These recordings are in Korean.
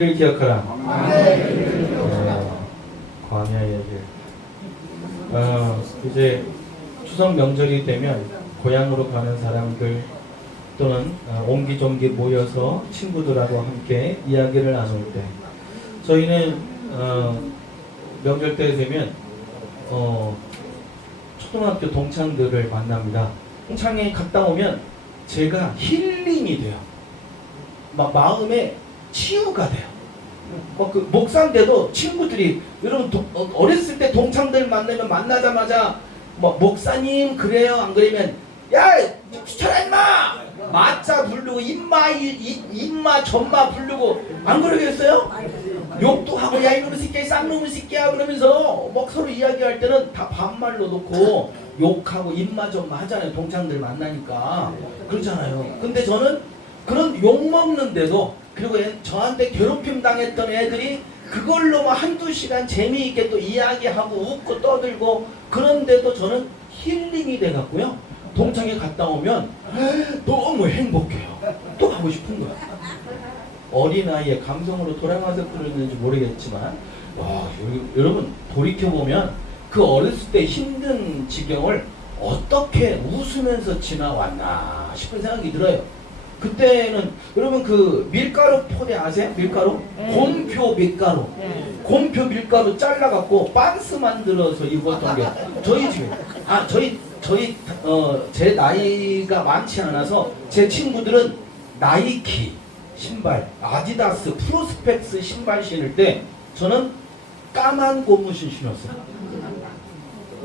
를 기억하라. 광야의 길. 이제 추석 명절이 되면 고향으로 가는 사람들 또는 옹기종기 모여서 친구들하고 함께 이야기를 나눌 때 저희는 명절 때 되면 초등학교 동창들을 만납니다. 동창회 갔다 오면 제가 힐링이 돼요. 막 마음에 치유가 돼요. 그 목사인데도 친구들이 여러분 어렸을 때 동창들 만나면 만나자마자 목사님 그래요 안 그러면 야 추천하 임마 마자 부르고 임마 전마 부르고 안 그러겠어요? 욕도 하고 야 이놈의 새끼야 쌍놈의 새끼야 그러면서 막 서로 이야기할 때는 다 반말로 놓고 욕하고 임마 전마 하잖아요. 동창들 만나니까 그렇잖아요. 근데 저는 그런 욕먹는데도 그리고 저한테 괴롭힘 당했던 애들이 그걸로 막 한두 시간 재미있게 또 이야기하고 웃고 떠들고 그런데도 저는 힐링이 돼갖고요. 동창회 갔다 오면 너무 행복해요. 또 가고 싶은 거야. 어린아이의 감성으로 돌아가서 그러는지 모르겠지만 와, 여러분 돌이켜보면 그 어렸을 때 힘든 지경을 어떻게 웃으면서 지나왔나 싶은 생각이 들어요. 그때는 여러분 그 밀가루 포대 아세요? 밀가루? 곰표 밀가루. 곰표 밀가루 잘라갖고 반스 만들어서 입었던 게 저희 집에 제 나이가 많지 않아서 제 친구들은 나이키 신발, 아디다스, 프로스펙스 신발 신을 때 저는 까만 고무신 신었어요.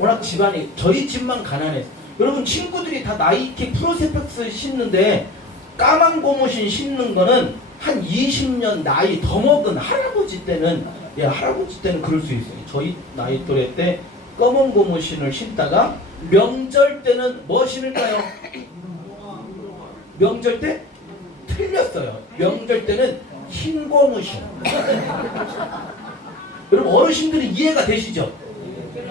워낙 집안이 저희 집만 가난해서 여러분 친구들이 다 나이키 프로스펙스 신는데 까만 고무신 신는 거는 한 20년 나이 더 먹은 할아버지 때는 할아버지 때는 그럴 수 있어요. 저희 나이 또래 때 검은 고무신을 신다가 명절 때는 뭐 신을까요? 명절 때? 틀렸어요. 명절 때는 흰 고무신. 여러분 어르신들이 이해가 되시죠?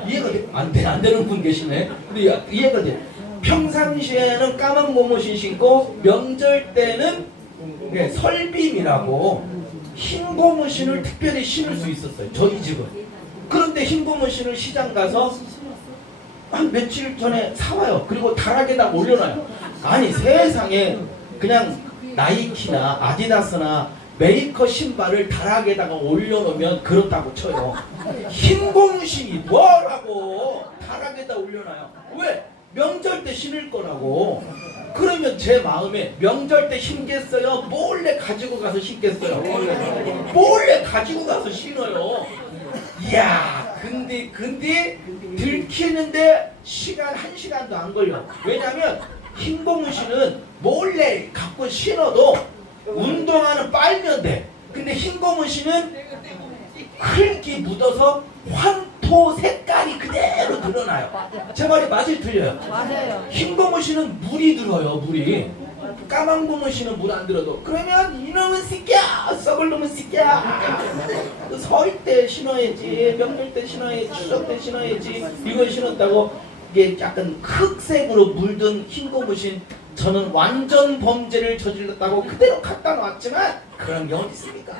이해가 안 되는 분 계시네. 근데 이해가 돼. 평상시에는 까만 고무신 신고 명절 때는 설빔이라고 흰 고무신을 특별히 신을 수 있었어요. 저희 집은. 그런데 흰 고무신을 시장 가서 한 며칠 전에 사와요. 그리고 다락에다 올려놔요. 아니 세상에 그냥 나이키나 아디다스나 메이커 신발을 다락에다가 올려놓으면 그렇다고 쳐요. 흰 고무신이 뭐라고 다락에다 올려놔요. 왜? 명절 때 신을 거라고. 그러면 제 마음에 명절 때 신겠어요? 몰래 가지고 가서 신겠어요? 몰래 가지고 가서 신어요. 이야 근데 들키는데 시간 1시간도 안 걸려. 왜냐면 흰 고무신은 몰래 갖고 신어도 운동화는 빨면 돼. 근데 흰 고무신은 흙이 묻어서 황토 색깔이 그대로 드러나요. 제 말이 맞을 틀려요? 맞아요. 흰 고무신은 물이 들어요. 물이. 까만 고무신은 물 안 들어도. 그러면 이놈은 새끼야 썩을 놈은 새끼야 설 때 신어야지 명절 때 신어야지 추석 때 신어야지 이걸 신었다고 이게 약간 흑색으로 물든 흰 고무신 저는 완전 범죄를 저질렀다고 그대로 갖다 놨지만 그런 경우 있습니까?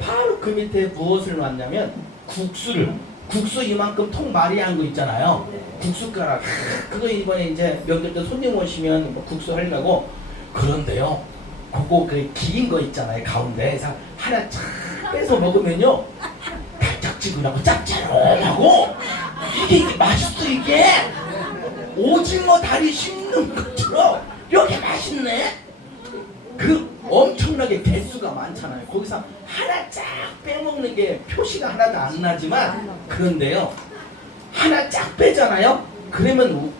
바로 그 밑에 무엇을 놨냐면 국수 이만큼 통 마리한 거 있잖아요. 국수가락 그거 이번에 이제 명절 때 손님 오시면 국수 하려고. 그런데요 그거 그 긴 거 있잖아요 가운데에서 하나 쫙 빼서 먹으면요 달짝지근하고 짭짤하고 이게 맛있어. 이게 오징어 다리 씹는 것처럼 이렇게 맛있네. 그 엄청나게 개수가 많잖아요. 거기서 하나 쫙 빼먹는 게 표시가 하나도 안 나지만 그런데요 하나 쫙 빼잖아요. 그러면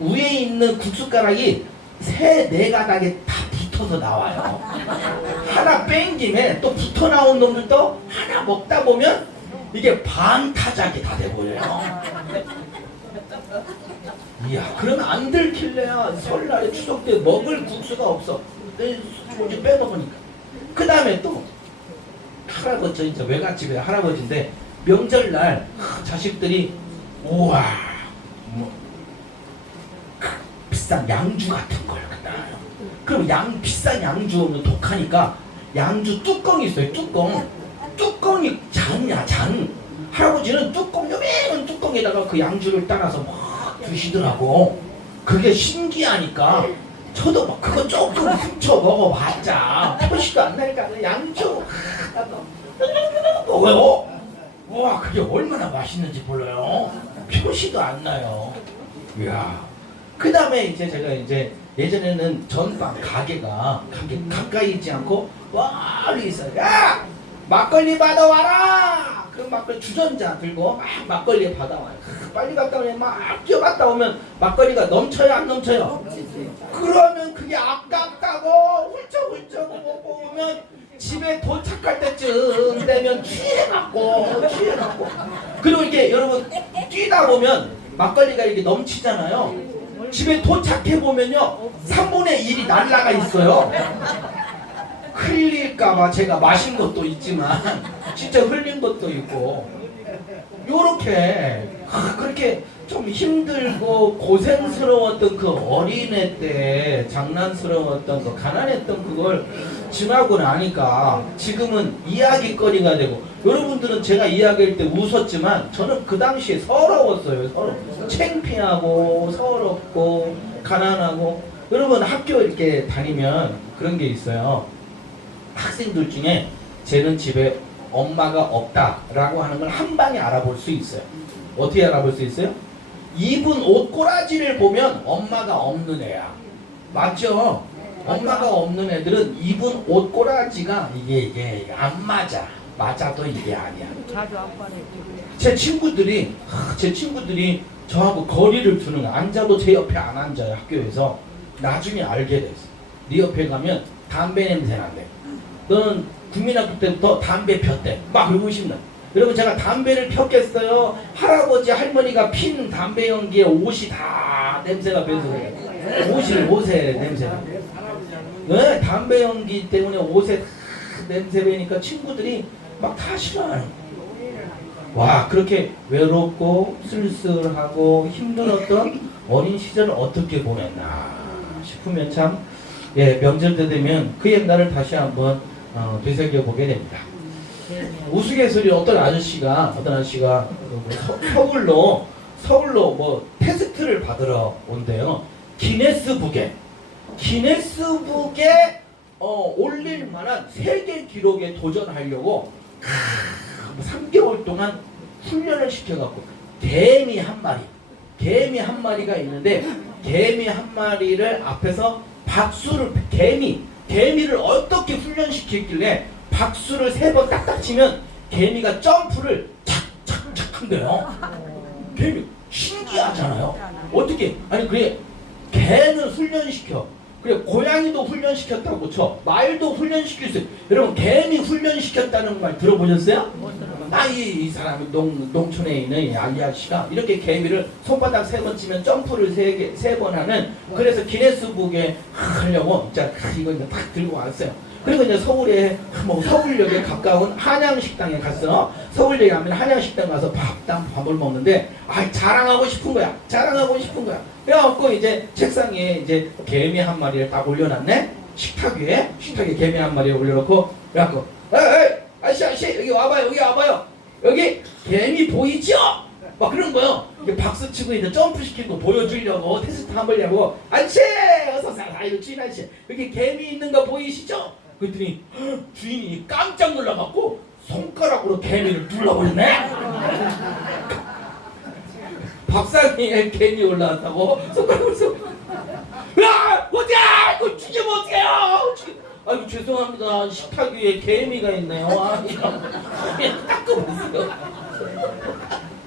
위에 있는 국숫가락이 3-4가닥에 다 붙어서 나와요. 하나 뺀 김에 또 붙어 나온 놈들도 하나 먹다 보면 이게 반타작이 다 돼버려요. 이야 그러면 안 들킬래야 설날에 추석 때 먹을 국수가 없어. 소주 빼먹으니까. 그 다음에 또 할아버지 이제 외갓집에 할아버지인데 명절날 자식들이 우와 뭐 비싼 양주 같은 걸 갖다 놔요. 그럼 비싼 양주 오면 독하니까 양주 뚜껑이 있어요. 뚜껑이 잔이야, 잔. 할아버지는 뚜껑, 요맹한 뚜껑에다가 그 양주를 따라서 막 드시더라고. 그게 신기하니까 저도 막 그거 조금 훔쳐 먹어봤자 표시도 안 나니까 양주 먹어요. 와, 그게 얼마나 맛있는지 몰라요. 표시도 안 나요. 이야. 그 다음에 이제 제가 이제 예전에는 전방 가게가 가까이 있지 않고 멀리 있어요. 야! 막걸리 받아와라! 그럼 막걸리 주전자 들고 막 막걸리 받아와요. 빨리 갔다 오면 막 뛰어갔다 오면 막걸리가 넘쳐요, 안 넘쳐요? 그러면 그게 아깝다고 훌쩍훌쩍 먹고 오면 집에 도착할 때쯤 되면 취해갖고 그리고 이렇게 여러분 뛰다 보면 막걸리가 이렇게 넘치잖아요. 집에 도착해 보면요 3분의 1이 날라가 있어요. 흘릴까봐 제가 마신 것도 있지만 진짜 흘린 것도 있고 요렇게 그렇게 좀 힘들고 고생스러웠던 그 어린애 때 장난스러웠던 그 가난했던 그걸 지나고 나니까 지금은 이야기거리가 되고 여러분들은 제가 이야기할 때 웃었지만 저는 그 당시에 서러웠어요. 창피하고 서럽고 가난하고 여러분 학교 이렇게 다니면 그런 게 있어요. 학생들 중에 쟤는 집에 엄마가 없다라고 하는 걸 한 방에 알아볼 수 있어요. 어떻게 알아볼 수 있어요? 입은 옷꼬라지를 보면 엄마가 없는 애야. 맞죠? 엄마가 없는 애들은 입은 옷꼬라지가 이게 안 맞아. 맞아도 이게 아니야. 제 친구들이 저하고 거리를 두는 거야. 앉아도 제 옆에 안 앉아요. 학교에서. 나중에 알게 됐어. 네 옆에 가면 담배 냄새 난대. 너는 국민학교 때부터 담배 폈대. 막 그러고 싶나. 여러분 제가 담배를 폈겠어요? 할아버지 할머니가 핀 담배 연기에 옷이 다 냄새가 배서 그래요. 옷에 냄새가. 네, 담배 연기 때문에 옷에 다 냄새 배니까 친구들이 막 다 싫어하는 거예요. 와, 그렇게 외롭고 쓸쓸하고 힘들었던 어린 시절을 어떻게 보냈나 싶으면 참 명절 때 되면 그 옛날을 다시 한번 되새겨보게 됩니다. 우스갯소리 어떤 아저씨가 서울로 뭐 테스트를 받으러 온대요. 기네스북에 올릴 만한 세계 기록에 도전하려고 3개월 동안 훈련을 시켜갖고 개미 한 마리가 있는데 개미 한 마리를 앞에서 박수를 개미를 어떻게 훈련시켰길래 박수를 3번 딱딱 치면 개미가 점프를 착착착 한대요. 개미 신기하잖아요. 어떻게 아니 그래 개는 훈련시켜. 그래 고양이도 훈련시켰다고 쳐. 말도 훈련시켰어요. 여러분 개미 훈련시켰다는 말 들어보셨어요? 이 사람이 농촌에 있는 이 아저씨가 이렇게 개미를 손바닥 3번 치면 점프를 3번 하는 그래서 기네스북에 하려고 자 이거 이제 딱 들고 왔어요. 그리고 이제 서울역에 가까운 한양식당에 갔어. 서울역에 가면 한양식당 가서 밥을 먹는데 자랑하고 싶은 거야. 그래갖고 이제 책상에 이제 개미 한 마리를 딱 올려놨네. 식탁에 개미 한 마리를 올려놓고 그래갖고 아저씨 여기 와봐요. 여기 개미 보이죠? 막 그런 거요. 박수 치고 이제 점프 시키는 거 보여주려고 테스트 한번 하려고 아저씨 어서 이거 주인 아저씨 여기 개미 있는 거 보이시죠? 그랬더니 주인이 깜짝 놀라갖고 손가락으로 개미를 눌러버렸네. 밥상에 개미 올라왔다고 손가락으로 야 어디야 이거 죽이면 어떡해요. 아이고 죄송합니다. 식탁 위에 개미가 있네요. 그냥 닦아버렸어요.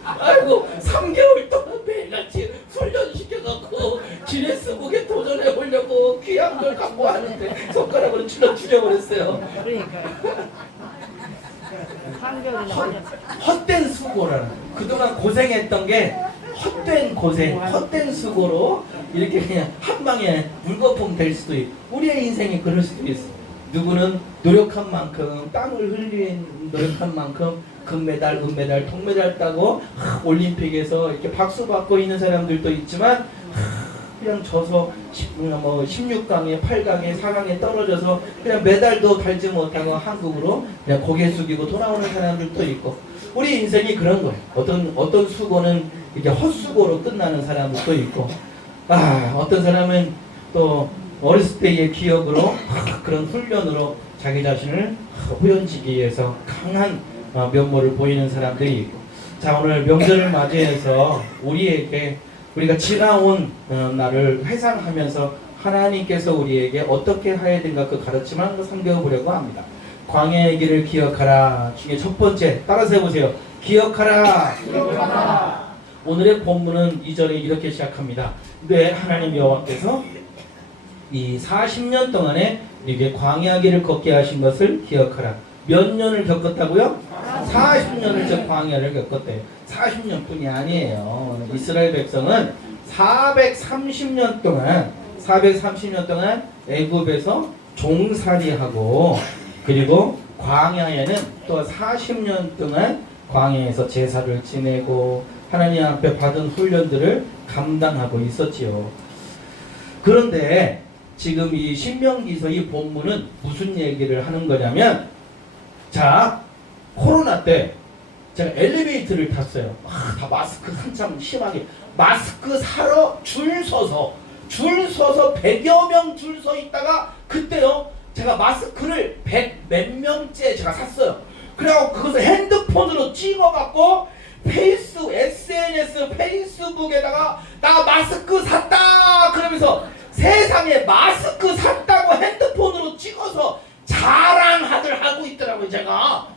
아이고 3개월 동안 매일같이 훈련시켜갖고 기네스북에 도전해보려고 귀한 걸 갖고 왔는데 손가락으로 죽여버렸어요. 그러니까요. 헛된 수고라는 그동안 고생했던 게 헛된 수고로 이렇게 그냥 한 방에 물거품 될 수도 있고 우리의 인생이 그럴 수도 있어. 누구는 노력한 만큼 땀을 흘린 노력한 만큼 금메달, 은메달, 동메달 따고 올림픽에서 이렇게 박수 받고 있는 사람들도 있지만 그냥 져서 16강에 8강에 4강에 떨어져서 그냥 메달도 달지 못하고 한국으로 그냥 고개 숙이고 돌아오는 사람들도 있고, 우리 인생이 그런 거예요. 어떤 수고는 이게 헛수고로 끝나는 사람들도 있고, 어떤 사람은 또 어렸을 때의 기억으로 그런 훈련으로 자기 자신을 후연지기 위해서 강한 면모를 보이는 사람들이 있고. 자, 오늘 명절을 맞이해서 우리가 지나온 날을 회상하면서 하나님께서 우리에게 어떻게 해야 되는가 그 가르침을 한번 살펴보려고 합니다. 광야의 길을 기억하라 중에 첫 번째, 따라서 해보세요. 기억하라. 기억하라. 오늘의 본문은 2절에 이렇게 시작합니다. 네, 하나님 여호와께서 이 40년 동안에 우리에게 광야 길을 걷게 하신 것을 기억하라. 몇 년을 겪었다고요? 40년을 저 광야를 겪었대요. 40년뿐이 아니에요. 이스라엘 백성은 430년 동안 애굽에서 종살이하고, 그리고 광야에는 또 40년 동안 광야에서 제사를 지내고 하나님 앞에 받은 훈련들을 감당하고 있었지요. 그런데 지금 이 신명기서 이 본문은 무슨 얘기를 하는 거냐면, 자, 코로나 때 제가 엘리베이터를 탔어요. 다 마스크 한참 심하게 마스크 사러 줄 서서 100여 명 줄 서 있다가, 그때요 제가 마스크를 100 몇 명째 제가 샀어요. 그래갖고 그것을 핸드폰으로 찍어갖고 SNS 페이스북에다가 나 마스크 샀다 그러면서 세상에 마스크 샀다고 핸드폰으로 찍어서 자랑하들 하고 있더라고요. 제가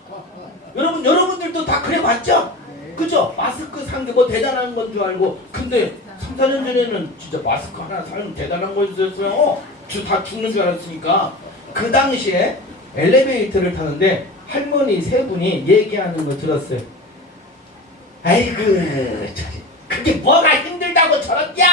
여러분들도 다 그래 봤죠? 그죠? 마스크 산 게 뭐 대단한 건 줄 알고. 근데 3, 4년 전에는 진짜 마스크 하나 사면 대단한 거였어요. 다 죽는 줄 알았으니까. 그 당시에 엘리베이터를 타는데 할머니 세 분이 얘기하는 거 들었어요. 아이고, 그게 뭐가 힘들다고 저러냐?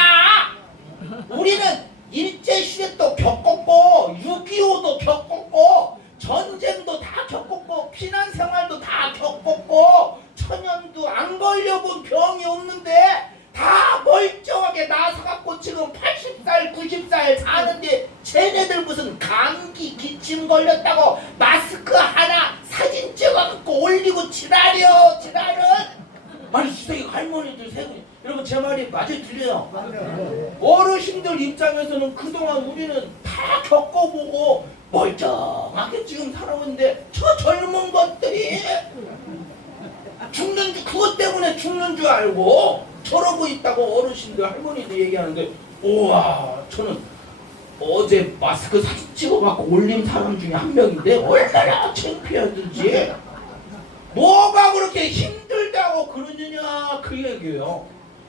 우리는 일제시대도 겪었고 6.25도 겪었고 전쟁도 다 겪었고 피난생활도 다 겪었고 천연도 안 걸려본 병이 없는데 다 멀쩡하게 나서갖고 지금 80살 90살 사는데, 쟤네들 무슨 감기 기침 걸렸다고 마스크 하나 사진 찍어갖고 올리고 지랄은. 아니 진짜 이 할머니들 세 분이, 여러분 제 말이 맞아요 들려요? 맞아요. 어르신들 입장에서는 그동안 우리는 다 겪어보고 멀쩡하게 지금 살아오는데 저 젊은 것들이 그것 때문에 죽는 줄 알고 저러고 있다고 어르신들 할머니들 얘기하는데, 우와, 저는 어제 마스크 사진 찍어갖고 올린 사람 중에 한 명인데 얼마나 창피하든지 뭐가 그렇게 힘들다고 그러느냐 그 얘기예요.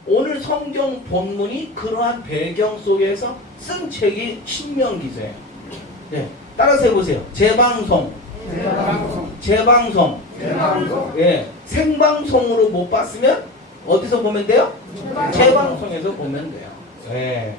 오늘 성경 본문이 그러한 배경 속에서 쓴 책이 신명기서예요. 네, 따라서 해보세요. 재방송. 예, 생방송으로 못 봤으면 어디서 보면 돼요? 재방송에서 보면 돼요. 예.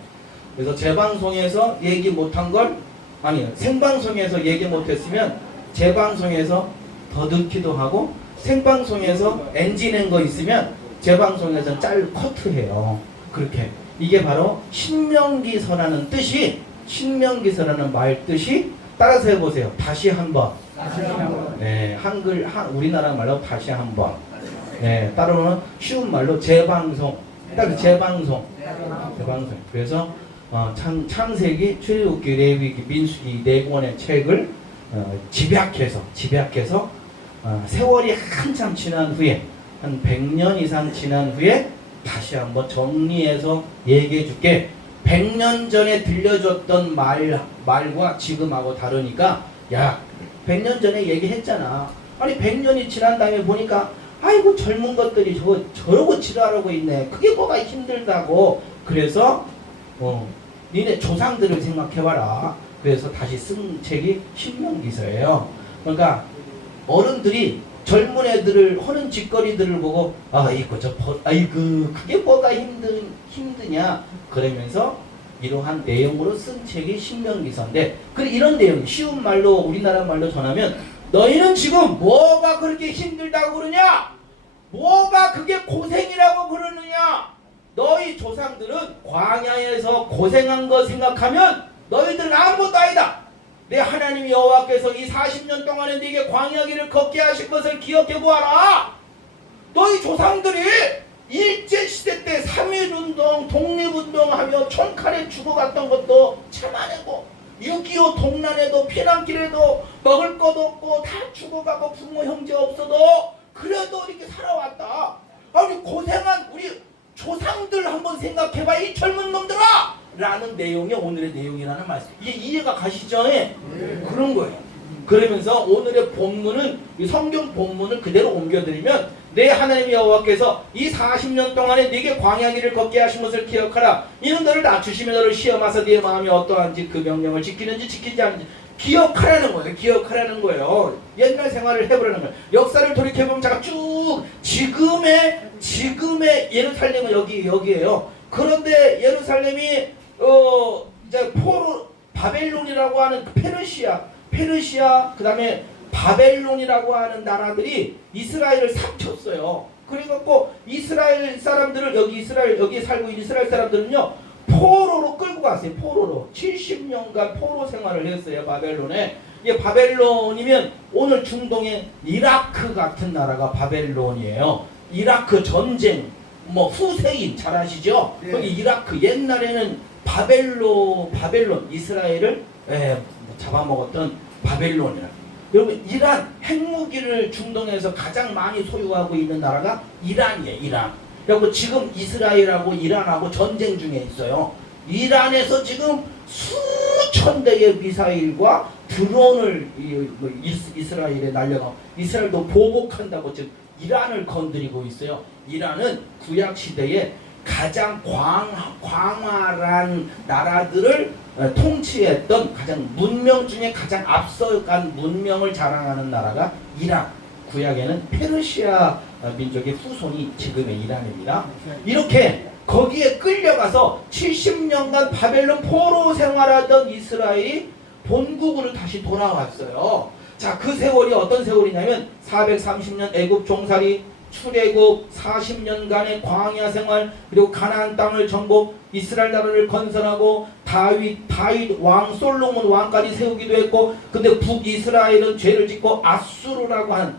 그래서 재방송에서 얘기 못한 걸, 아니요, 생방송에서 얘기 못했으면 재방송에서 더 듣기도 하고, 생방송에서 엔진낸 거 있으면 재방송에서 커트해요. 그렇게. 이게 바로 신명기서라는 뜻이, 신명기서라는 말 뜻이, 따라서 해보세요. 다시 한번. 네, 우리나라 말로 다시 한번. 네, 따로는 쉬운 말로 재방송. 딱 재방송. 그래서 창세기, 출애굽기, 레위기, 민수기 네 권의 책을 집약해서 세월이 한참 지난 후에, 한 100년 이상 지난 후에 다시 한번 정리해서 얘기해 줄게. 100년 전에 들려줬던 말과 지금하고 다르니까, 야, 100년 전에 얘기했잖아. 아니 100년이 지난 다음에 보니까 아이고 젊은 것들이 저러고 지랄하고 있네. 그게 뭐가 힘들다고. 그래서 니네 조상들을 생각해봐라. 그래서 다시 쓴 책이 신명기서예요. 그러니까 어른들이 젊은 애들을 하는 짓거리들을 보고 아이고 그게 뭐가 힘드냐 그러면서 이러한 내용으로 쓴 책이 신명기서인데, 이런 내용 쉬운 말로 우리나라 말로 전하면, 너희는 지금 뭐가 그렇게 힘들다고 그러냐? 뭐가 그게 고생이라고 그러느냐? 너희 조상들은 광야에서 고생한 거 생각하면 너희들은 아무것도 아니다. 내 하나님 여호와께서 이 40년 동안에 네게 광야길을 걷게 하신 것을 기억해 보아라. 너희 조상들이 일제시대 때 3.1운동, 독립운동하며 총칼에 죽어갔던 것도 참아내고 6.25 동란에도 피난길에도 먹을 것 없고 다 죽어가고 부모 형제 없어도 그래도 이렇게 살아왔다. 아니 고생한 우리 조상들 한번 생각해봐 이 젊은 놈들아! 라는 내용이 오늘의 내용이라는 말씀. 이게 이해가 가시죠? 그런 거예요. 그러면서 오늘의 본문은 이 성경 본문을 그대로 옮겨드리면 내 하나님 여호와께서 이 40년 동안에 네게 광야길을 걷게 하신 것을 기억하라. 이는 너를 낮추시며 너를 시험하사 네 마음이 어떠한지 그 명령을 지키는지 지키지 않는지 기억하라는 거예요. 기억하라는 거예요. 옛날 생활을 해보라는 거예요. 역사를 돌이켜보면 제가 쭉 지금의 예루살렘은 여기에요. 그런데 예루살렘이 이제 바벨론이라고 하는 페르시아 그 다음에 바벨론이라고 하는 나라들이 이스라엘을 삼켰어요. 그래갖고 이스라엘 사람들을 여기에 살고 있는 이스라엘 사람들은요 포로로 끌고 갔어요. 포로로 70년간 포로 생활을 했어요. 바벨론에. 이게 바벨론이면 오늘 중동의 이라크 같은 나라가 바벨론이에요. 이라크 전쟁 후세인 잘 아시죠? 네. 거기 이라크 옛날에는 바벨론 이스라엘을 잡아먹었던 바벨론이라. 여러분 이란 핵무기를 중동에서 가장 많이 소유하고 있는 나라가 이란이에요. 이란. 그리고 지금 이스라엘하고 이란하고 전쟁 중에 있어요. 이란에서 지금 수천 대의 미사일과 드론을 이스라엘에 날려가 이스라엘도 보복한다고 지금 이란을 건드리고 있어요. 이란은 구약 시대에 가장 광활한 나라들을 통치했던 가장 문명 중에 가장 앞서간 문명을 자랑하는 나라가 이란. 구약에는 페르시아 민족의 후손이 지금의 이란입니다. 이렇게 거기에 끌려가서 70년간 바벨론 포로 생활하던 이스라엘이 본국으로 다시 돌아왔어요. 자, 그 세월이 어떤 세월이냐면 430년 애굽 종살이, 출애굽 40년간의 광야 생활, 그리고 가나안 땅을 정복, 이스라엘 나라를 건설하고 다윗 왕 솔로몬 왕까지 세우기도 했고, 근데 북이스라엘은 죄를 짓고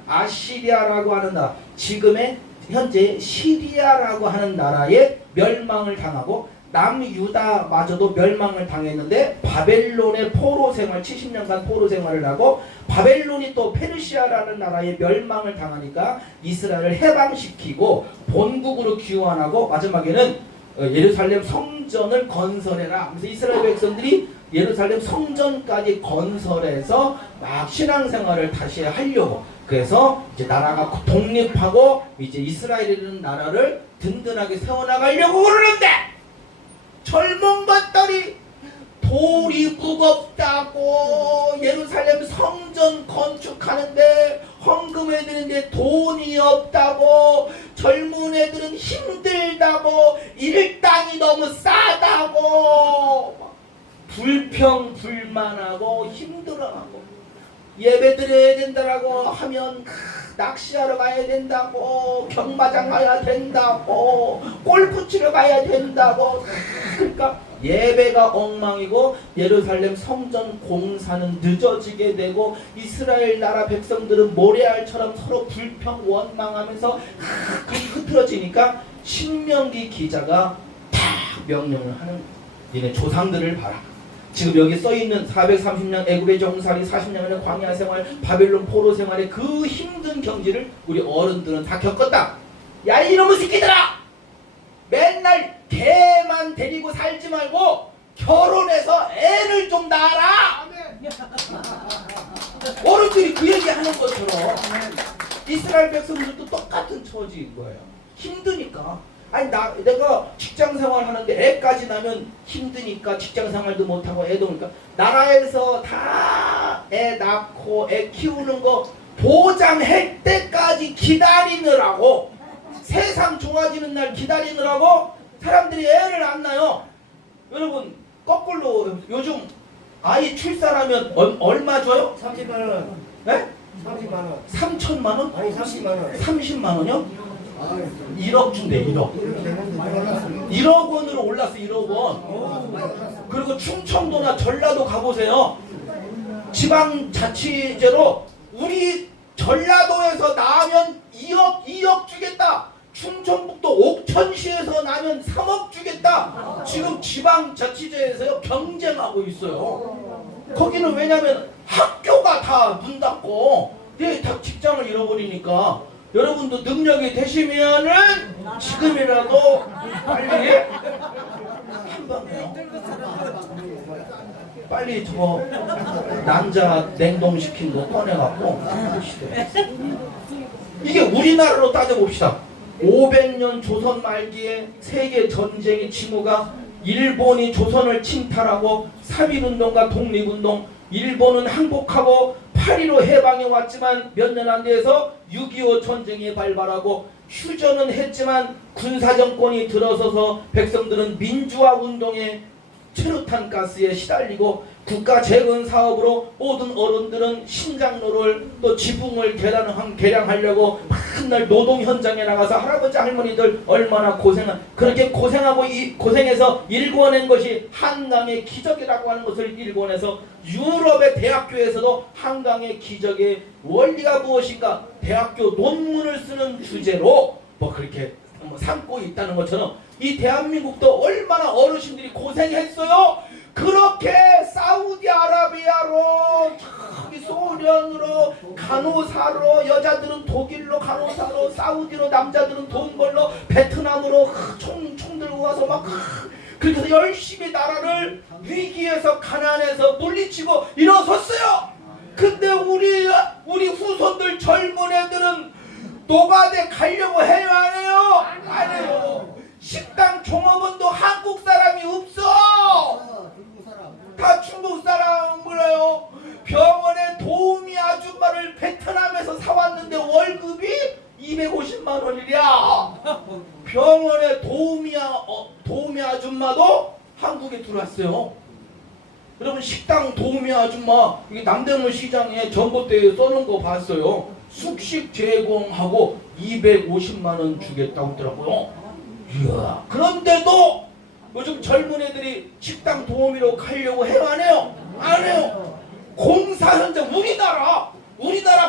아시리아라고 하는 나라, 지금의 현재 시리아라고 하는 나라에 멸망을 당하고 남유다마저도 멸망을 당했는데 바벨론의 포로 생활 70년간 포로 생활을 하고 바벨론이 또 페르시아라는 나라에 멸망을 당하니까 이스라엘을 해방시키고 본국으로 귀환하고 마지막에는 예루살렘 성전을 건설해라. 그래서 이스라엘 백성들이 예루살렘 성전까지 건설해서 막 신앙생활을 다시 하려고, 그래서 이제 나라가 독립하고 이제 이스라엘이라는 나라를 든든하게 세워나가려고 그러는데 젊은 것들이 돌이 무겁다고 예루살렘 성전 건축하는데 헌금해 드는데 돈이 없다고, 젊은 애들은 힘들다고, 일당이 너무 싸다고 불평불만하고 힘들어하고, 예배 드려야 된다라고 하면 낚시하러 가야 된다고, 경마장 가야 된다고, 골프 치러 가야 된다고. 그러니까 예배가 엉망이고 예루살렘 성전 공사는 늦어지게 되고 이스라엘 나라 백성들은 모래알처럼 서로 불평 원망하면서 흐트러지니까 신명기 기자가 딱 명령을 하는, 니네 조상들을 봐라. 지금 여기 써있는 430년 애굽의 종살이, 40년의 광야 생활, 바벨론 포로 생활의 그 힘든 경지를 우리 어른들은 다 겪었다. 야 이놈의 새끼들아! 맨날 개만 데리고 살지 말고 결혼해서 애를 좀 낳아라! 어른들이 그 얘기 하는 것처럼 이스라엘 백성들도 똑같은 처지인 거예요. 힘드니까. 아니 내가 직장생활 하는데 애까지 나면 힘드니까 직장생활도 못하고 애도 오니까 나라에서 다 애 낳고 애 키우는 거 보장할 때까지 기다리느라고, 세상 좋아지는 날 기다리느라고 사람들이 애를 안 낳아요. 여러분 거꾸로 요즘 아이 출산하면 얼마 줘요? 30만 원. 네? 30만 원. 3천만 원? 아니 30만 원. 30만 원이요? 1억 준대 1억. 1억 원으로 올랐어 1억 원. 그리고 충청도나 전라도 가보세요. 지방자치제로 우리 전라도에서 나면 2억 주겠다. 충청북도 옥천시에서 나면 3억 주겠다. 지금 지방자치제에서 경쟁하고 있어요. 거기는 왜냐면 학교가 다 문 닫고 다 직장을 잃어버리니까 여러분도 능력이 되시면은 지금이라도 빨리 한방해요. 빨리 저 난자 냉동시킨 거 꺼내갖고 이게 우리나라로 따져봅시다. 500년 조선 말기에 세계 전쟁의 징후가 일본이 조선을 침탈하고 3.1운동과 독립운동, 일본은 항복하고 8.15 해방에 왔지만 몇 년 안 돼서 6.25 전쟁이 발발하고 휴전은 했지만 군사정권이 들어서서 백성들은 민주화 운동에 최루탄 가스에 시달리고 국가 재건 사업으로 모든 어른들은 신장로를 또 지붕을 개량하려고 맨날 노동 현장에 나가서 할아버지 할머니들 얼마나 그렇게 고생해서 일궈낸 것이 한강의 기적이라고 하는 것을 일궈내서 유럽의 대학교에서도 한강의 기적의 원리가 무엇인가 대학교 논문을 쓰는 주제로 그렇게 삼고 있다는 것처럼 이 대한민국도 얼마나 어르신들이 고생했어요. 그렇게 사우디아라비아로 저기 소련으로 간호사로 여자들은 독일로 간호사로 사우디로 남자들은 돈 벌러 베트남으로 총 들고 와서 막 그렇게 해서 열심히 나라를 위기에서 가난해서 물리치고 일어섰어요. 근데 우리 후손들 젊은 애들은 노가대 가려고 해요 안 해요? 안 해요. 식당 종업원도 한국 사람이 없어. 다 중국 사람이에요. 병원에 도우미 아줌마를 베트남에서 사왔는데 월급이 250만 원이랴. 병원에 도우미 아줌마도 한국에 들어왔어요. 여러분 식당 도우미 아줌마 이게 남대문 시장에 전봇대에 써놓은 거 봤어요. 숙식 제공하고 250만 원 주겠다고 하더라고요. 이야. 그런데도 요즘 젊은 애들이 식당 도우미로 가려고 해요 안 해요? 안 해요. 공사 현장 우리나라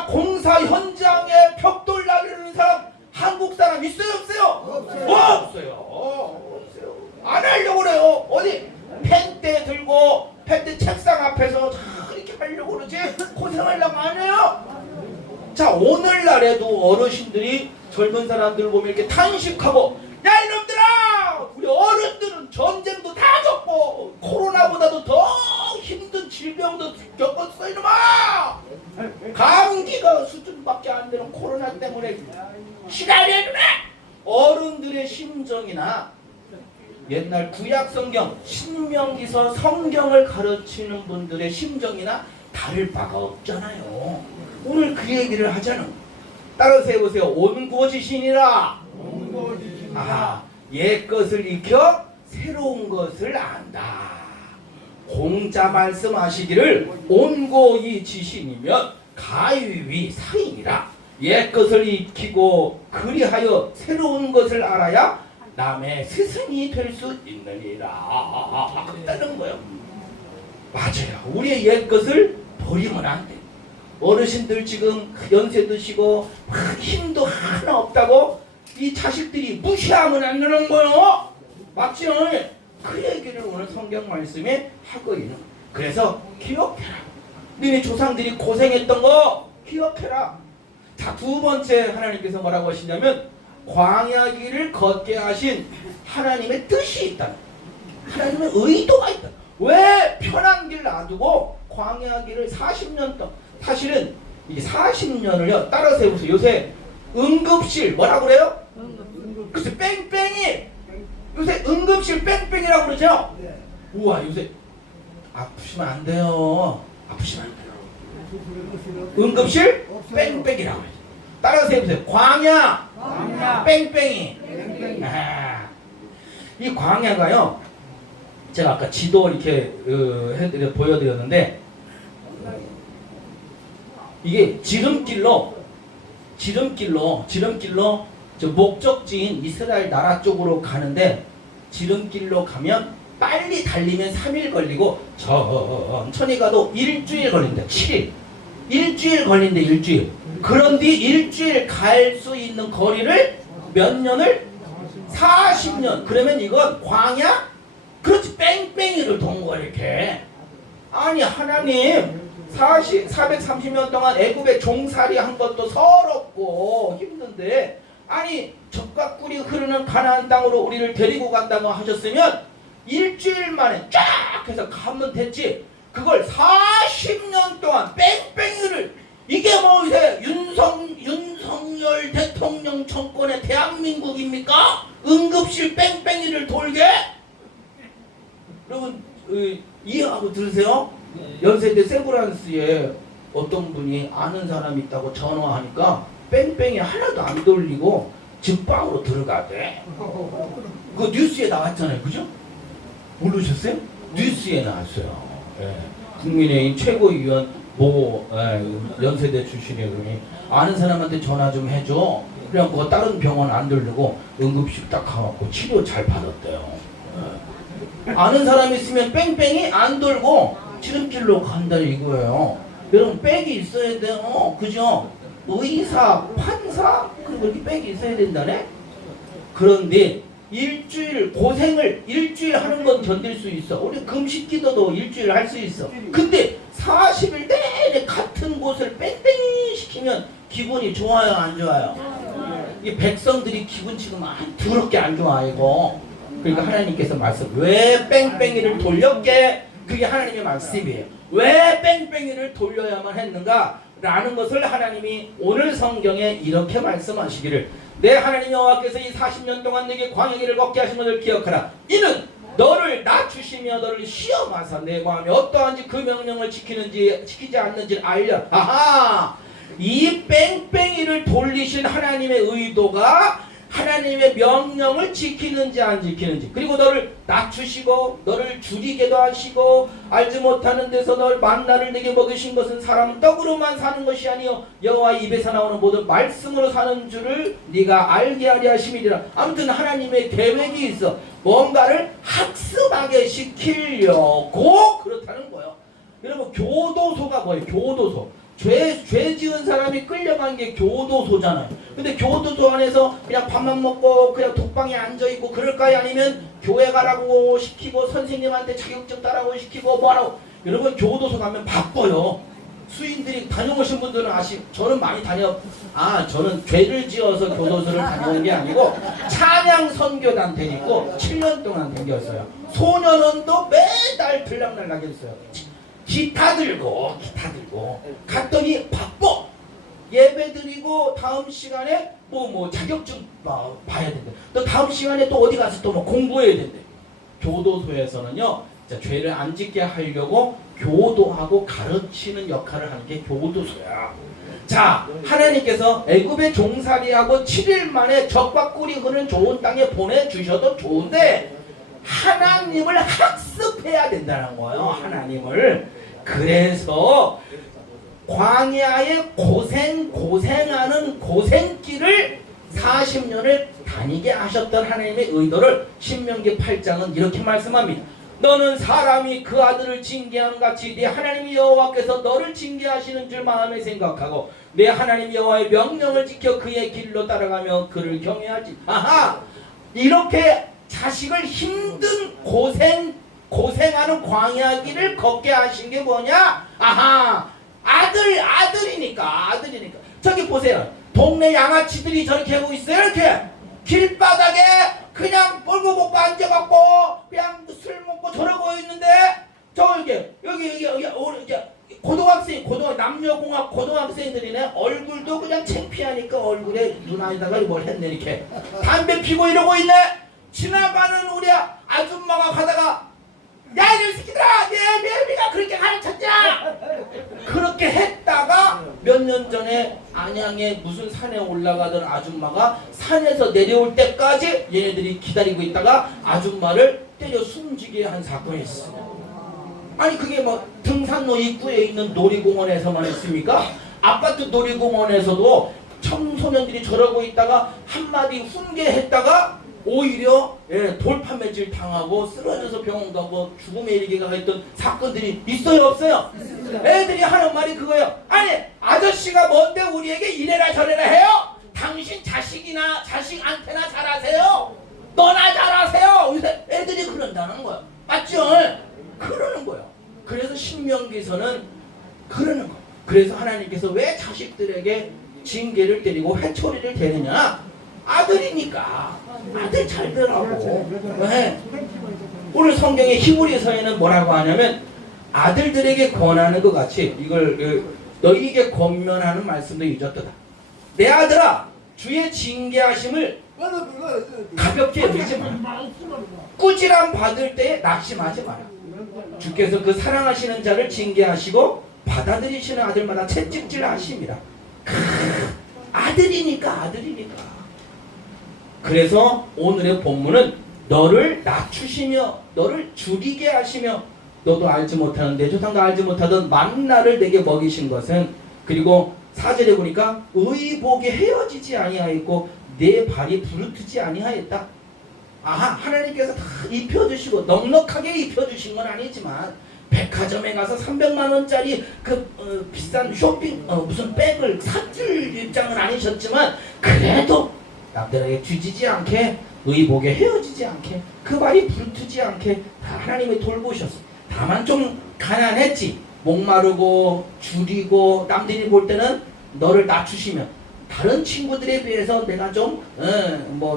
공사 현장에 벽돌 나르는 사람 한국 사람 있어요 없어요? 없어요. 안 하려고 그래요. 어디 펜대 들고 펜대 책상 앞에서 이렇게 하려고 그러지 고생하려고 안 해요. 자 오늘날에도 어르신들이 젊은 사람들 보면 이렇게 탄식하고 야 이놈들아 우리 어른들은 전쟁도 다 겪고 코로나보다도 더 힘든 질병도 겪었어 이놈아. 감기가 수준밖에 안 되는 코로나 때문에 시달려주네. 어른들의 심정이나 옛날 구약 성경 신명기서 성경을 가르치는 분들의 심정이나 다를 바가 없잖아요. 오늘 그 얘기를 하자는. 따라서 해보세요. 온고지신이라. 옛것을 익혀 새로운 것을 안다. 공자 말씀하시기를 온고이 지신이면 가위위 사인이라. 옛것을 익히고 그리하여 새로운 것을 알아야 남의 스승이 될 수 있느니라. 그랬다는 거예요. 맞아요. 우리의 옛것을 버리면 안 돼. 어르신들 지금 연세 드시고 힘도 하나 없다고 이 자식들이 무시하면 안 되는 거요. 맞죠? 그 얘기를 오늘 성경 말씀에 하고 있는. 그래서 기억해라. 너네 조상들이 고생했던 거 기억해라. 자, 두 번째 하나님께서 뭐라고 하시냐면 광야 길을 걷게 하신 하나님의 뜻이 있다. 하나님의 의도가 있다. 왜 편한 길 놔두고 광야 길을 40년 동안. 사실은 이 40년을요. 따라서 해보세요. 요새 응급실 뭐라고 그래요? 글쎄 뺑뺑이. 요새 응급실 뺑뺑이라고 그러죠? 우와 요새 아프시면 안 돼요. 아프시면 안 돼요. 응급실 뺑뺑이라고 해요. 따라서 해보세요. 광야 뺑뺑이. 이 광야가요. 제가 아까 지도 이렇게 보여드렸는데 지름길로 저 목적지인 이스라엘 나라 쪽으로 가는데 지름길로 가면 빨리 달리면 3일 걸리고 천천히 가도 일주일 걸린다. 7일. 일주일 걸린대, 일주일. 그런 뒤 일주일 갈 수 있는 거리를 몇 년을? 40년. 그러면 이건 광야? 그렇지, 뺑뺑이를 돈 거야, 이렇게. 아니, 하나님 430년 동안 애굽에 종살이 한 것도 서럽고 힘든데, 아니 젖과 꿀이 흐르는 가나안 땅으로 우리를 데리고 간다고 하셨으면 일주일 만에 쫙 해서 가면 됐지. 그걸 40년 동안 뺑뺑이를, 이게 뭐 이제 윤석열 대통령 정권의 대한민국입니까? 응급실 뺑뺑이를 돌게? 여러분 이해하고 들으세요? 연세대 세브란스에 어떤 분이 아는 사람이 있다고 전화하니까 뺑뺑이 하나도 안 돌리고 직방으로 들어가대. 그거 뉴스에 나왔잖아요, 그죠? 모르셨어요? 뉴스에 나왔어요. 예. 국민의힘 최고위원 연세대 출신이 그러니 아는 사람한테 전화 좀 해줘. 그래갖고 다른 병원 안 들르고 응급실 딱 가갖고 치료 잘 받았대요. 예. 아는 사람 있으면 뺑뺑이 안 돌고 지름길로 간다 이거예요. 여러분 백이 있어야 돼요. 그죠? 의사, 판사, 그리고 이렇게 백이 있어야 된다네? 그런데 일주일 고생을 일주일 하는 건 견딜 수 있어. 우리 금식기도도 일주일 할 수 있어. 근데 40일 내내 같은 곳을 뺑뺑이 시키면 기분이 좋아요, 안 좋아요? 이 백성들이 기분 지금 더럽게 안 좋아 이거. 그러니까 하나님께서 말씀, 왜 뺑뺑이를 돌렸게? 그게 하나님의 말씀이에요. 왜 뺑뺑이를 돌려야만 했는가? 라는 것을 하나님이 오늘 성경에 이렇게 말씀하시기를, 내 하나님 여호와께서 이 40년 동안 내게 광야길을 걷게 하신 것을 기억하라. 이는 너를 낮추시며 너를 시험하사 내 마음이 어떠한지 그 명령을 지키지 않는지를 알려. 아하! 이 뺑뺑이를 돌리신 하나님의 의도가 하나님의 명령을 지키는지 안 지키는지, 그리고 너를 낮추시고 너를 줄이게도 하시고 알지 못하는 데서 널 만나를 내게 먹이신 것은 사람 떡으로만 사는 것이 아니요 여호와 입에서 나오는 모든 말씀으로 사는 줄을 네가 알게 하려 하심이니라. 아무튼 하나님의 계획이 있어. 뭔가를 학습하게 시키려고 그렇다는 거예요. 여러분 교도소가 뭐예요? 교도소. 죄 지은 사람이 끌려간 게 교도소잖아요. 근데 교도소 안에서 그냥 밥만 먹고 그냥 독방에 앉아있고 그럴까요? 아니면 교회 가라고 시키고 선생님한테 자격증 따라고 시키고 뭐하라고. 여러분 교도소 가면 바빠요. 수인들이 다녀오신 분들은 저는 많이 저는 죄를 지어서 교도소를 다녀온 게 아니고 찬양 선교단 데리고 7년 동안 다녔어요. 소년원도 매달 들락날락 했어요. 기타 들고 갔더니 바빠. 예배 드리고 다음 시간에 뭐 자격증 봐야 된대. 또 다음 시간에 또 어디 가서 또 뭐 공부해야 된대. 교도소에서는요, 죄를 안 짓게 하려고 교도하고 가르치는 역할을 하는 게 교도소야. 자, 하나님께서 애굽에 종살이하고 7일 만에 젖과 꿀이 흐르는 좋은 땅에 보내주셔도 좋은데 하나님을 학습해야 된다는 거예요. 하나님을. 그래서 광야에 고생하는 고생길을 40년을 다니게 하셨던 하나님의 의도를 신명기 8장은 이렇게 말씀합니다. 너는 사람이 그 아들을 징계하는 같이 네 하나님 여호와께서 너를 징계하시는 줄 마음에 생각하고 내 하나님 여호와의 명령을 지켜 그의 길로 따라가며 그를 경외하지. 아하! 이렇게 자식을 힘든 고생하는 광야길을 걷게 하신 게 뭐냐? 아하! 아들이니까. 저기 보세요. 동네 양아치들이 저렇게 하고 있어요. 이렇게 길바닥에 그냥 볼고 먹고 앉아갖고 그냥 술 먹고 저러고 있는데 여기 남녀공학 고등학생들이네. 얼굴도 그냥 창피하니까 얼굴에 눈 안에다가 뭘 했네. 이렇게 담배 피고 이러고 있네. 지나가는 우리 아줌마가 가다가 야 이놈 새끼들아, 내 매미가 그렇게 가르쳤냐? 그렇게 했다가 몇 년 전에 안양에 무슨 산에 올라가던 아줌마가 산에서 내려올 때까지 얘네들이 기다리고 있다가 아줌마를 때려 숨지게 한 사건이 있어요. 아니 그게 뭐 등산로 입구에 있는 놀이공원에서만 했습니까? 아파트 놀이공원에서도 청소년들이 저러고 있다가 한마디 훈계했다가 오히려 돌판매질 당하고 쓰러져서 병원 가고 죽음에 이르게 했던 사건들이 있어요 없어요? 애들이 하는 말이 그거예요. 아니 아저씨가 뭔데 우리에게 이래라 저래라 해요? 당신 자식한테나 잘하세요. 너나 잘하세요. 애들이 그런다는 거야. 맞죠? 그러는 거예요. 그래서 신명기서는 그러는 거예요. 그래서 하나님께서 왜 자식들에게 징계를 때리고 회초리를 대느냐? 아들이니까. 아들 잘 되라고. 네. 오늘 성경의 히브리서에는 뭐라고 하냐면 아들들에게 권하는 것 같이 이걸 너희에게 권면하는 말씀도 잊었다. 내 아들아 주의 징계하심을 가볍게 여기지 마라. 꾸지람 받을 때에 낙심하지 마라. 주께서 그 사랑하시는 자를 징계하시고 받아들이시는 아들마다 채찍질 하심이라. 아들이니까. 그래서 오늘의 본문은 너를 낮추시며 너를 죽이게 하시며 너도 알지 못하는 내 조상도 알지 못하던 만나를 내게 먹이신 것은 그리고 4절에 보니까 의복에 헤어지지 아니하였고 내 발이 부르트지 아니하였다. 아하, 하나님께서 다 입혀주시고 넉넉하게 입혀주신 건 아니지만 백화점에 가서 300만 원짜리 비싼 쇼핑 무슨 백을 사줄 입장은 아니셨지만 그래도 남들에게 뒤지지 않게 의복에 헤어지지 않게 그 발이 부르트지 않게 다 하나님이 돌보셨어. 다만 좀 가난했지. 목마르고 줄이고 남들이 볼 때는 너를 낮추시면 다른 친구들에 비해서 내가 좀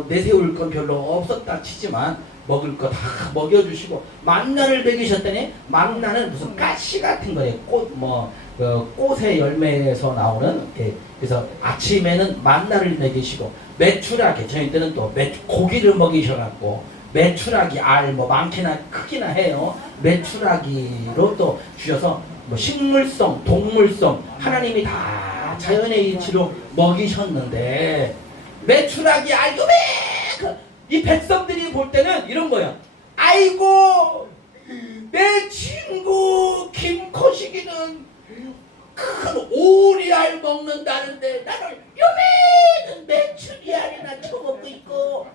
내세울 건 별로 없었다 치지만 먹을 거 다 먹여주시고 만나를 먹이셨더니 만나는 무슨 가시 같은 거예요. 꽃의 열매에서 나오는 그래서 아침에는 만나를 먹이시고 메추라기 저희 때는 또 고기를 먹이셔갖고 메추라기 알 많기나 크기나 해요. 메추라기로 또 주셔서 식물성 동물성 하나님이 다 자연의 이치로 먹이셨는데 메추라기 알 이 백성들이 볼 때는 이런 거야. 아이고 내 친구 김코식이는 큰 오리알 먹는다는데 나는 요매는 메추리알이나 처먹고 있고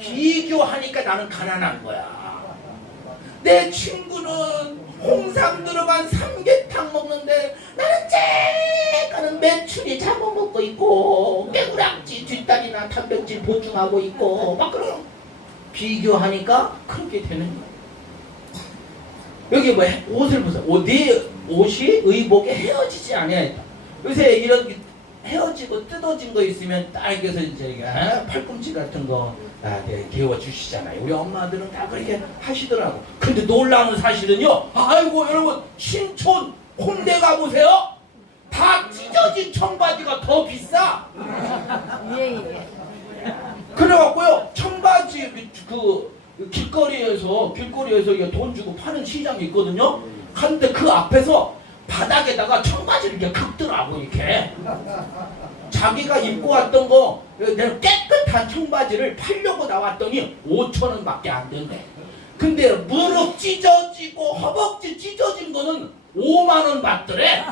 비교하니까 나는 가난한 거야. 내 친구는 홍삼 들어간 삼계탕 먹는데 나는 쬐까는 메추리 잡아먹고 있고 깨구락지 뒷다리나 단백질 보충하고 있고 막 그런 비교하니까 그렇게 되는 거야. 여기 옷을 보세요. 네 옷이 의복에 헤어지지 아니하였다. 요새 이런 헤어지고 뜯어진 거 있으면 딱 이렇게 이제 팔꿈치 같은 거 개워 주시잖아요. 우리 엄마들은 다 그렇게 하시더라고. 근데 놀라운 사실은요. 아이고 여러분 신촌 홍대 가보세요. 다 찢어진 청바지가 더 비싸. 예. 그래갖고요 청바지 길거리에서 이게 돈 주고 파는 시장이 있거든요. 근데 그 앞에서 바닥에다가 청바지를 이렇게 긁더라고 이렇게. 자기가 입고 왔던 거 내가 깨끗한 청바지를 팔려고 나왔더니 5,000원밖에 안 된대. 근데 무릎 찢어지고 허벅지 찢어진 거는 5만 원 받더래.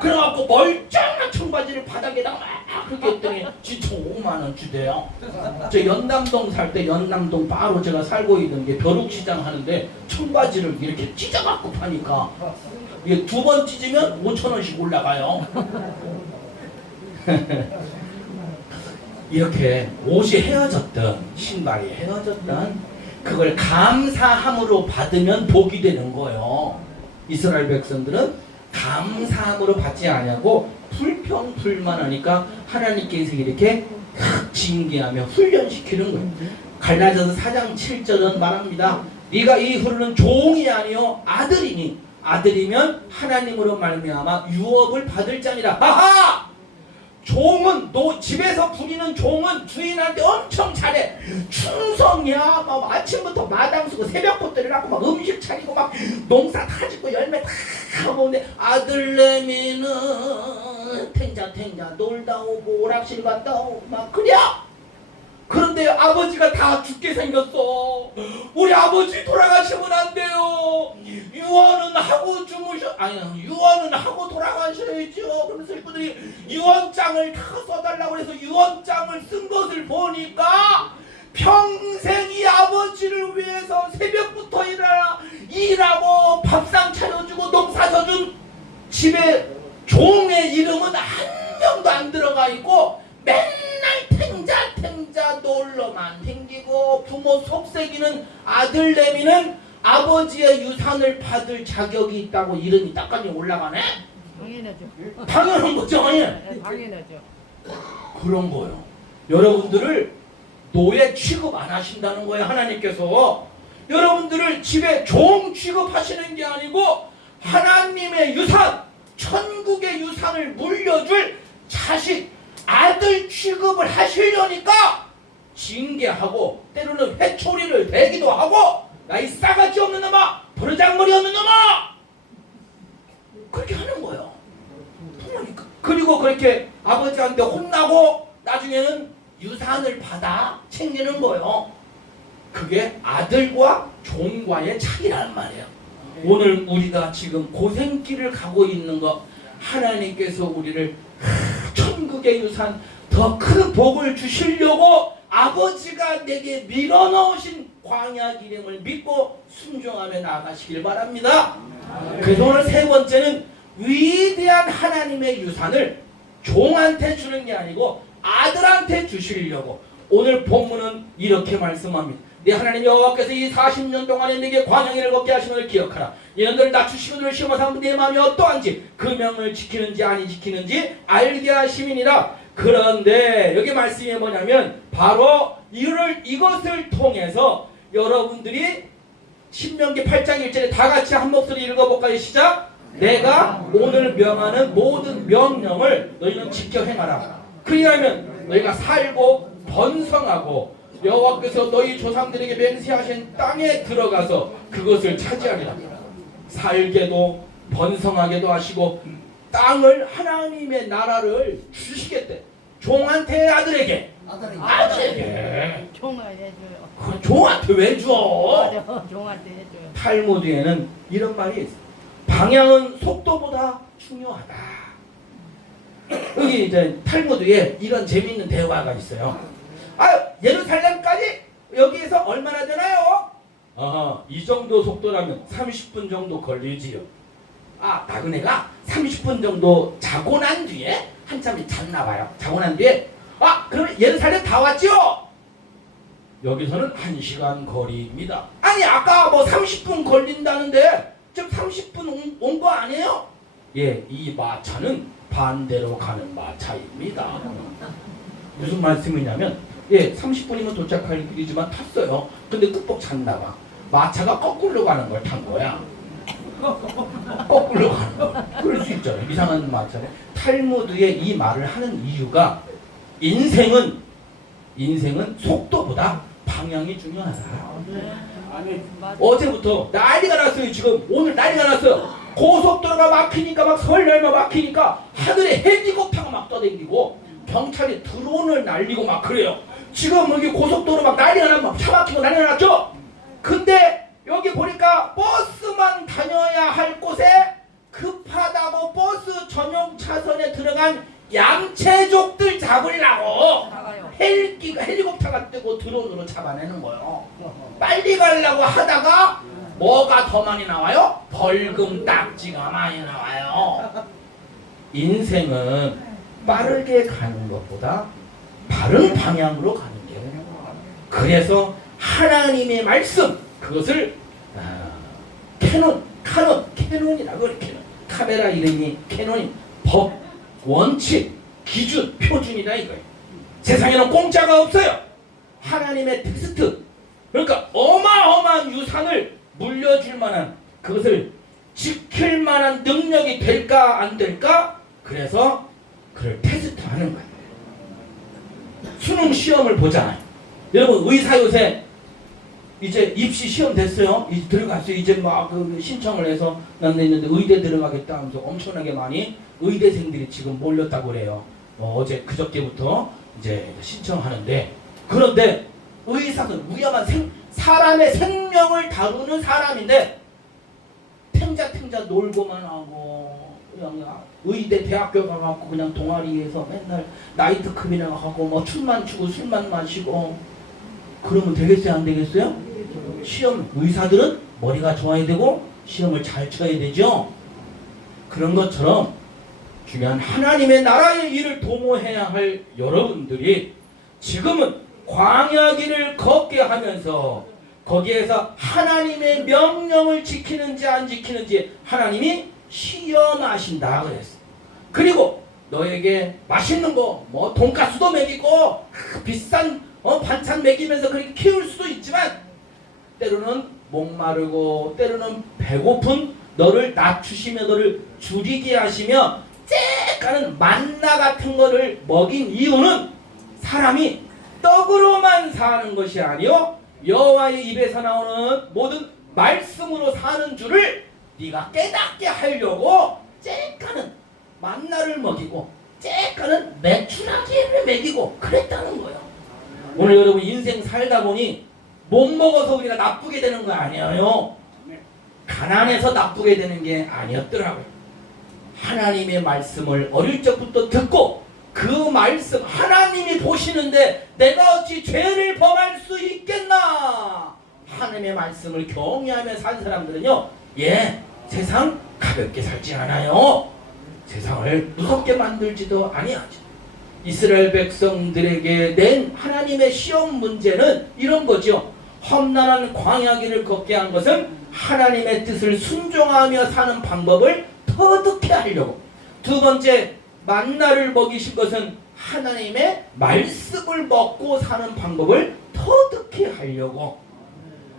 그래갖고 멀쩡한 청바지를 바닥에다가 막 그렇게 했더니 진짜 5만 원 주대요. 저 연남동 살 때 연남동 바로 제가 살고 있는 게 벼룩시장 하는데 청바지를 이렇게 찢어갖고 파니까 이게 2번 찢으면 5,000원씩 올라가요. 이렇게 옷이 헤어졌던 신발이 헤어졌던 그걸 감사함으로 받으면 복이 되는 거예요. 이스라엘 백성들은 감사함으로 받지 않냐고 불평불만하니까 하나님께서 이렇게 징계하며 훈련시키는 거예요. 갈라디아서 4장 7절은 말합니다. 네가 이후로는 종이 아니요 아들이니 아들이면 하나님으로 말미암아 유업을 받을 자니라. 아하! 종은 집에서 부리는 종은 주인한테 엄청 잘해. 충성이야. 막 아침부터 마당 쓰고 새벽부터 일어나고 막 음식 차리고 막 농사 다 짓고 열매 다 먹는데 아들내미는 탱자 놀다 오고 오락실 갔다 오고 막 그래. 그런데 아버지가 다 죽게 생겼어. 우리 아버지 돌아가시면 안 돼요. 유언은 하고 유언은 하고 돌아가셔야죠. 그러면서 이분들이 유언장을 다 써달라고 해서 유언장을 쓴 것을 보니까 평생 이 아버지를 위해서 새벽부터 일하고 밥상 차려주고 농사 져준 집에 종의 이름은 한 명도 안 들어가 있고 맨날 탱자 놀러만 댕기고 부모 속삭이는 아들내미는 아버지의 유산을 받을 자격이 있다고 이름이 딱까지 올라가네? 당연하죠. 당연한 거죠. 네, 당연하죠. 그런 거요. 여러분들을 노예 취급 안 하신다는 거예요. 하나님께서 여러분들을 집에 종 취급하시는 게 아니고 하나님의 유산, 천국의 유산을 물려줄 자식, 아들 취급을 하시려니까 징계하고 때로는 회초리를 대기도 하고 나이 싸가지 없는 놈아, 버르장머리 없는 놈아, 그렇게 하는 거예요. 부모니까. 그리고 그렇게 아버지한테 혼나고 나중에는 유산을 받아 챙기는 거예요. 그게 아들과 종과의 차이란 말이에요. 오늘 우리가 지금 고생길을 가고 있는 거 하나님께서 우리를 천국의 유산 더 큰 복을 주시려고 아버지가 내게 밀어넣으신 광야 기름을 믿고 순종하며 나아가시길 바랍니다. 그래서 오늘 세 번째는 위대한 하나님의 유산을 종한테 주는 게 아니고 아들한테 주시려고 오늘 본문은 이렇게 말씀합니다. 네 하나님 여호와께서 이 40년 동안에 내게 광야길을 걷게 하심을 기억하라. 이년들 낮추시고 너를 시험하사 네 마음이 어떠한지 그 명을 지키는지 아니 지키는지 알게 하심이니라. 그런데 여기 말씀이 뭐냐면 바로 이것을 통해서 여러분들이 신명기 8장 1절에 다 같이 한 목소리 읽어볼까요? 시작! 내가 오늘 명하는 모든 명령을 너희는 지켜 행하라. 그리하면 너희가 살고 번성하고 여호와께서 너희 조상들에게 맹세하신 땅에 들어가서 그것을 차지하리라. 살게도 번성하게도 하시고 땅을 하나님의 나라를 주시겠대. 종한테 아들에게. 아들에게. 종한테 해줘요. 그 종한테 왜 줘? 맞아, 종한테 해줘요. 탈무드에는 이런 말이 있어. 방향은 속도보다 중요하다. 여기 이제 탈무드에 이런 재미있는 대화가 있어요. 예루살렘까지 여기에서 얼마나 되나요? 이 정도 속도라면 30분 정도 걸리지요. 나그네가 30분 정도 자고 난 뒤에 한참 잤나 봐요. 자고 난 뒤에 그러면 예루살렘 다 왔죠? 여기서는 1시간 거리입니다. 아니 아까 뭐 30분 걸린다는데 지금 30분 온 거 아니에요? 예, 이 마차는 반대로 가는 마차입니다. 무슨 말씀이냐면 30분이면 도착할 길이지만 탔어요. 근데 끝복 잤나 봐. 마차가 거꾸로 가는 걸 탄 거야. 거꾸로 가는 거. 그럴 수 있잖아요. 이상한 마차네. 탈무드의 이 말을 하는 이유가 인생은 속도보다 방향이 중요하다. 어제부터 난리가 났어요. 지금 오늘 난리가 났어요. 고속도로가 막히니까 막 설날만 막히니까 하늘에 헬리콥터가 막 떠다니고 경찰이 드론을 날리고 막 그래요. 지금 여기 고속도로 막 난리가 나면 차 막히고 난리가 났죠? 근데 여기 보니까 버스만 다녀야 할 곳에 급하다고 버스 전용 차선에 들어간 양체족들 잡으려고 헬리콥터가 뜨고 드론으로 잡아내는 거예요. 빨리 가려고 하다가 뭐가 더 많이 나와요? 벌금 딱지가 많이 나와요. 인생은 빠르게 가는 것보다 바른 방향으로 가는 게 그래서 하나님의 말씀 그것을 캐논이라고 그래. 카메라 이름이 캐논이 법, 원칙, 기준, 표준이다 이거예요. 세상에는 공짜가 없어요. 하나님의 테스트. 그러니까 어마어마한 유산을 물려줄 만한 그것을 지킬 만한 능력이 될까 안 될까? 그래서 그걸 테스트하는 거예요. 수능 시험을 보잖아요. 여러분 의사 요새 이제 입시 시험 됐어요. 이제 들어갔어요. 이제 막 그 신청을 해서 난 있는데 의대 들어가겠다 하면서 엄청나게 많이 의대생들이 지금 몰렸다고 그래요. 어제 그저께부터 이제 신청하는데 그런데 의사는 위험한 사람의 생명을 다루는 사람인데 탱자 놀고만 하고 그냥 의대 대학교 가갖고 그냥 동아리에서 맨날 나이트클럽이나 가고 뭐 춤만 추고 술만 마시고 그러면 되겠어요 안 되겠어요? 시험 의사들은 머리가 좋아야 되고 시험을 잘 쳐야 되죠. 그런 것처럼 중요한 하나님의 나라의 일을 도모해야 할 여러분들이 지금은 광야길을 걷게 하면서 거기에서 하나님의 명령을 지키는지 안 지키는지 하나님이 시험하신다 그랬어. 그리고 너에게 맛있는 거 뭐 돈가스도 먹이고 비싼 반찬 먹이면서 그렇게 키울 수도 있지만 때로는 목마르고 때로는 배고픈 너를 낮추시며 너를 줄이게 하시며 쬐까는 만나 같은 거를 먹인 이유는 사람이 떡으로만 사는 것이 아니요 여호와의 입에서 나오는 모든 말씀으로 사는 줄을 네가 깨닫게 하려고 쬐까는 만나를 먹이고 쬐까는 메추라기를 먹이고 그랬다는 거예요. 오늘 여러분 인생 살다 보니 못 먹어서 우리가 나쁘게 되는 거 아니에요. 가난해서 나쁘게 되는 게 아니었더라고요. 하나님의 말씀을 어릴 적부터 듣고 그 말씀 하나님이 보시는데 내가 어찌 죄를 범할 수 있겠나. 하나님의 말씀을 경외하며 산 사람들은요 세상 가볍게 살지 않아요. 세상을 무섭게 만들지도 아니하죠. 이스라엘 백성들에게 낸 하나님의 시험 문제는 이런 거죠. 험난한 광야길을 걷게 한 것은 하나님의 뜻을 순종하며 사는 방법을 터득해 하려고. 두 번째 만나를 먹이신 것은 하나님의 말씀을 먹고 사는 방법을 터득해 하려고.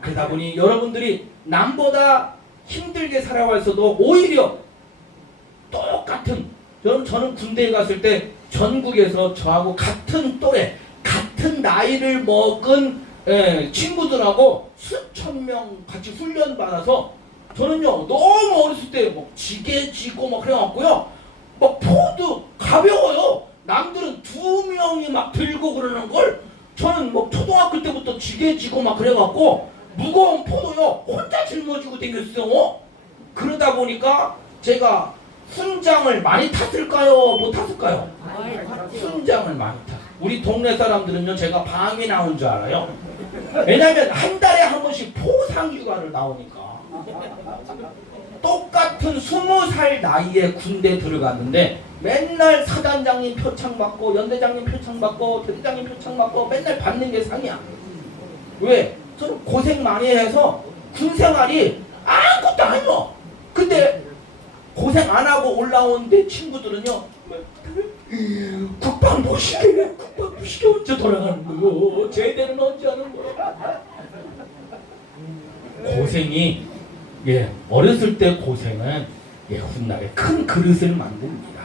그러다 보니 여러분들이 남보다 힘들게 살아와서도 오히려 똑같은 저는 군대에 갔을 때 전국에서 저하고 같은 또래 같은 나이를 먹은 친구들하고 수천 명 같이 훈련 받아서 저는요 너무 어렸을 때 뭐 지게 지고 막 그래갖고요 막 포도 가벼워요. 남들은 두 명이 막 들고 그러는 걸 저는 뭐 초등학교 때부터 지게 지고 막 그래갖고 무거운 포도요 혼자 짊어지고 다녔어요. 그러다 보니까 제가 훈장을 많이 탔을까요? 못 탔을까요? 훈장을 많이 탔어요. 우리 동네 사람들은요 제가 방이 나온 줄 알아요. 왜냐면 한 달에 한 번씩 포상휴가를 나오니까. 똑같은 20살 나이에 군대 들어갔는데 맨날 사단장님 표창 받고 연대장님 표창 받고 대대장님 표창 받고 맨날 받는 게 상이야. 왜? 저는 고생 많이 해서 군생활이 아무것도 아니요. 근데 고생 안 하고 올라온 내 친구들은요 국방부 시계 언제 돌아가는 거요? 제대는 언제 하는 거요? 고생이 어렸을 때 고생은 훗날에 큰 그릇을 만듭니다.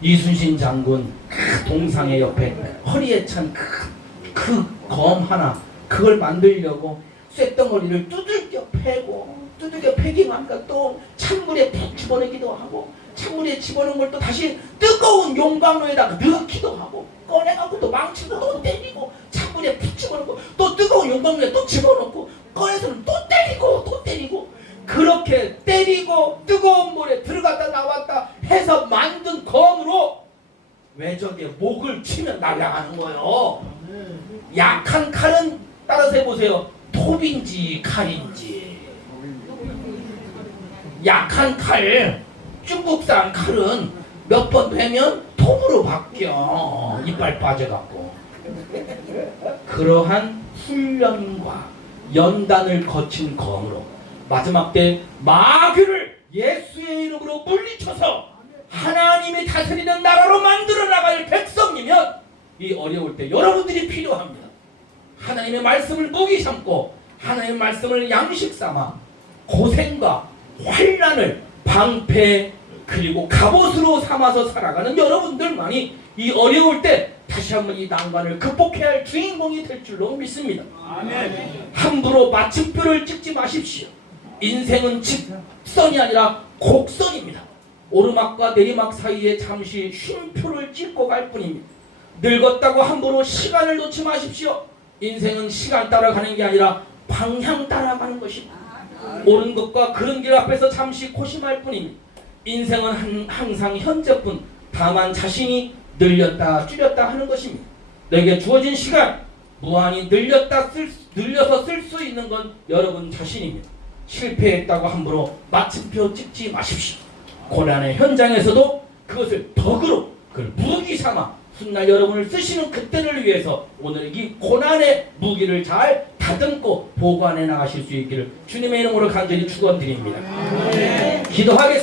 이순신 장군 동상의 옆에 허리에 찬 그 검 하나 그걸 만들려고 쇳덩어리를 두들겨 패기니까 또 찬물에 푹 집어넣기도 하고 찬물에 집어넣은 걸 또 다시 뜨거운 용광로에다가 넣기도 하고 꺼내갖고 또 망치로 또 때리고 찬물에 푹 집어넣고 또 뜨거운 용광로에 또 집어넣고 꺼내서는 또 때리고 그렇게 때리고 뜨거운 물에 들어갔다 나왔다 해서 만든 검으로 외적의 목을 치면 날아가는 거예요. 약한 칼은 따라서 해보세요. 톱인지 칼인지. 약한 칼, 중국산 칼은 몇 번 되면 톱으로 바뀌어. 이빨 빠져갖고. 그러한 훈련과 연단을 거친 검으로 마지막 때 마귀를 예수의 이름으로 물리쳐서 하나님이 다스리는 나라로 만들어 나갈 백성이면 이 어려울 때 여러분들이 필요합니다. 하나님의 말씀을 무기 삼고 하나님의 말씀을 양식 삼아 고생과 환난을 방패 그리고 갑옷으로 삼아서 살아가는 여러분들만이 이 어려울 때 다시 한번 이 난관을 극복해야 할 주인공이 될 줄로 믿습니다. 아멘. 함부로 마침표를 찍지 마십시오. 인생은 직선이 아니라 곡선입니다. 오르막과 내리막 사이에 잠시 쉼표를 찍고 갈 뿐입니다. 늙었다고 함부로 시간을 놓지 마십시오. 인생은 시간 따라가는 게 아니라 방향 따라가는 것입니다. 옳은 것과 그른 길 앞에서 잠시 고심할 뿐입니다. 인생은 항상 현재뿐. 다만 자신이 늘렸다 줄였다 하는 것입니다. 내게 주어진 시간 무한히 늘려서 쓸 수 있는 건 여러분 자신입니다. 실패했다고 함부로 마침표 찍지 마십시오. 고난의 현장에서도 그것을 덕으로, 그걸 무기 삼아 훗날 여러분을 쓰시는 그때를 위해서 오늘 이 고난의 무기를 잘 다듬고 보관해 나가실 수 있기를 주님의 이름으로 간절히 축원드립니다. 기도하겠습니다.